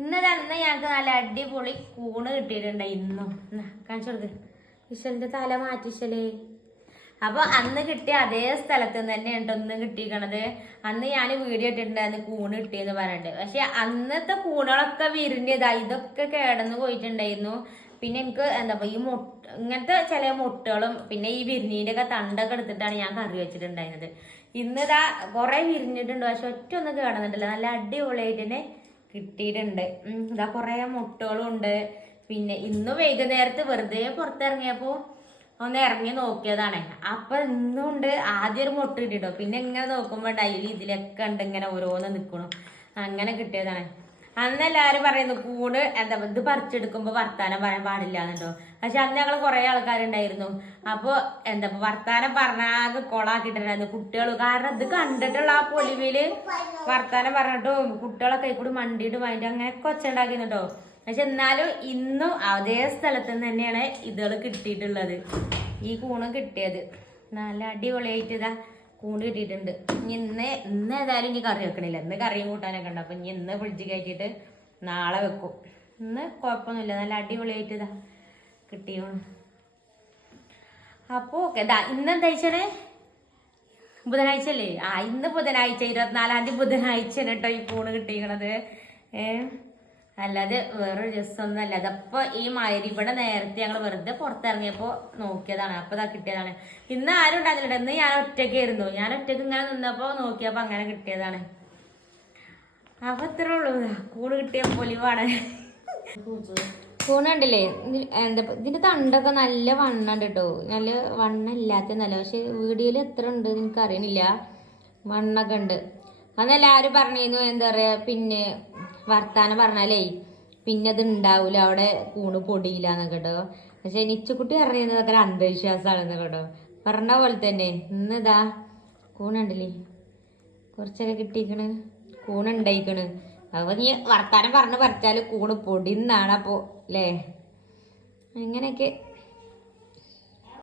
ഇന്ന് ഞങ്ങൾക്ക് നല്ല അടിപൊളി കൂണ് കിട്ടിയിട്ടുണ്ട് ഇന്നും. കാണിച്ചു കൊടുക്ക്. ഇശലിന്റെ തല മാറ്റിശലേ. അപ്പൊ അന്ന് കിട്ടിയ അതേ സ്ഥലത്ത് നിന്ന് തന്നെ ഉണ്ട് ഒന്നും കിട്ടിയിരിക്കണത്. അന്ന് ഞാൻ വീഡിയോ ഇട്ടിട്ടുണ്ടായിരുന്നു കൂണ് കിട്ടിയെന്ന് പറഞ്ഞിട്ട്. പക്ഷെ അന്നത്തെ കൂണുകളൊക്കെ വിരിഞ്ഞതാ, ഇതൊക്കെ കിടന്നു പോയിട്ടുണ്ടായിരുന്നു. പിന്നെ എനിക്ക് എന്താ ഈ ഇങ്ങനത്തെ ചില മുട്ടകളും പിന്നെ ഈ വിരിഞ്ഞീൻ്റെ ഒക്കെ തണ്ടൊക്കെ എടുത്തിട്ടാണ് ഞാൻ കറി വെച്ചിട്ടുണ്ടായിരുന്നത്. ഇന്നിതാ കുറെ വിരിഞ്ഞിട്ടുണ്ട്, പക്ഷെ ഒറ്റ ഒന്നും കിടന്നിട്ടില്ല. നല്ല അടിപൊളിയായിട്ട് തന്നെ കിട്ടിയിട്ടുണ്ട്. ഇതാ കുറെ മുട്ടകളും ഉണ്ട്. പിന്നെ ഇന്ന് വൈകുന്നേരത്ത് വെറുതെ പുറത്തിറങ്ങിയപ്പോ ഒന്ന് ഇറങ്ങി നോക്കിയതാണ്. അപ്പൊ ഇന്നുണ്ട് ആദ്യം ഒരു മുട്ട കിട്ടിട്ടോ. പിന്നെ ഇങ്ങനെ നോക്കുമ്പോ ഡെയിലി ഇതിലൊക്കെ ഉണ്ട് ഇങ്ങനെ ഓരോന്ന് നിൽക്കണം. അങ്ങനെ കിട്ടിയതാണ്. അന്ന് എല്ലാവരും പറയുന്നു കൂണ് എന്താ ഇത് പറിച്ചെടുക്കുമ്പോ വർത്താനം പറയാൻ പാടില്ല എന്നുണ്ടോ. പക്ഷെ അന്ന് ഞങ്ങൾ കുറെ ആൾക്കാരുണ്ടായിരുന്നു. അപ്പൊ എന്താ വർത്താനം പറഞ്ഞാകെ കൊളാക്കിട്ടുണ്ടായിരുന്നു കുട്ടികൾ. കാരണം ഇത് കണ്ടിട്ടുള്ള ആ പൊലിവില് വർത്താനം പറഞ്ഞിട്ടും കുട്ടികളൊക്കെ കൂടി മണ്ടിയിട്ട് അതിന്റെ അങ്ങനെ കൊച്ചുണ്ടാക്കിട്ടോ. പക്ഷെ എന്നാലും ഇന്നും അതേ സ്ഥലത്ത് നിന്ന് തന്നെയാണ് ഇതുകൾ കിട്ടിയിട്ടുള്ളത്. ഈ കൂണ് കിട്ടിയത് നല്ല അടിപൊളിയായിട്ട് ഇതാ കൂണ് കിട്ടിയിട്ടുണ്ട്. ഇന്ന് ഏതായാലും ഇനി കറി വെക്കണില്ല. ഇന്ന് കറിയും കൂട്ടാനൊക്കെ ഉണ്ട്. അപ്പൊ ഇനി ഇന്ന് ഫ്രിഡ്ജിൽ കയറ്റിയിട്ട് നാളെ വെക്കും. ഇന്ന് കുഴപ്പമൊന്നുമില്ല, നല്ല അടിപൊളിയായിട്ട് ഇതാ കിട്ടിയോ. അപ്പൊ ഓക്കെ. ഇതാ ഇന്നെന്താ വെച്ചാല് ബുധനാഴ്ച അല്ലേ? ഇന്ന് ബുധനാഴ്ച 24-ാം തീയതി ബുധനാഴ്ചയാണ് കേട്ടോ ഈ കൂണ് കിട്ടിയിരിക്കണത്. അല്ലാതെ വേറൊരു ദിവസമൊന്നും അല്ല. അതപ്പോ ഈ മൈരി ഇവിടെ നേരത്തെ ഞങ്ങൾ വെറുതെ പുറത്തിറങ്ങിയപ്പോ നോക്കിയതാണ്. അപ്പൊ ഇതാ കിട്ടിയതാണ്. ഇന്ന് ആരും ഉണ്ടായിരുന്നില്ല. ഇന്ന് ഞാൻ ഒറ്റയ്ക്കായിരുന്നു. ഞാൻ ഒറ്റയ്ക്ക് ഇങ്ങനെ നിന്നപ്പോ നോക്കിയപ്പോ അങ്ങനെ കിട്ടിയതാണ്. അപ്പൊ ഇത്രേ ഉള്ളൂ. കൂണ് കിട്ടിയ പൊലിവാണ്. കൂണ് കണ്ടില്ലേ? എന്താ ഇതിന്റെ തണ്ടൊക്കെ നല്ല വണ്ണുണ്ട് കേട്ടോ. നല്ല വണ്ണം ഇല്ലാത്തന്നല്ല, പക്ഷെ വീഡിയോയിൽ എത്ര ഉണ്ട് എനിക്ക് അറിയണില്ല. വണ്ണൊക്കെ ഉണ്ട്. അന്നെല്ലാരും പറഞ്ഞിരുന്നു എന്താ പറയാ, പിന്നെ വർത്താനം പറഞ്ഞാലേ പിന്നെ അത് ഉണ്ടാവൂല, അവിടെ കൂണ് പൊടിയില്ല എന്നൊക്കെ കേട്ടോ. പക്ഷെ നിച്ചുകുട്ടി പറഞ്ഞതൊക്കെ ഒരു അന്ധവിശ്വാസമാണെന്ന് കേട്ടോ. പറഞ്ഞ പോലെ തന്നെ ഇന്ന് ഇതാ കൂണുണ്ടല്ലേ, കുറച്ചൊക്കെ കിട്ടിക്കണ്, കൂണുണ്ടായിക്കണ്. അപ്പൊ നീ വർത്താനം പറഞ്ഞ് പറിച്ചാല് കൂണ് പൊടിന്നാണ്. അപ്പോ അല്ലേ, അങ്ങനെയൊക്കെ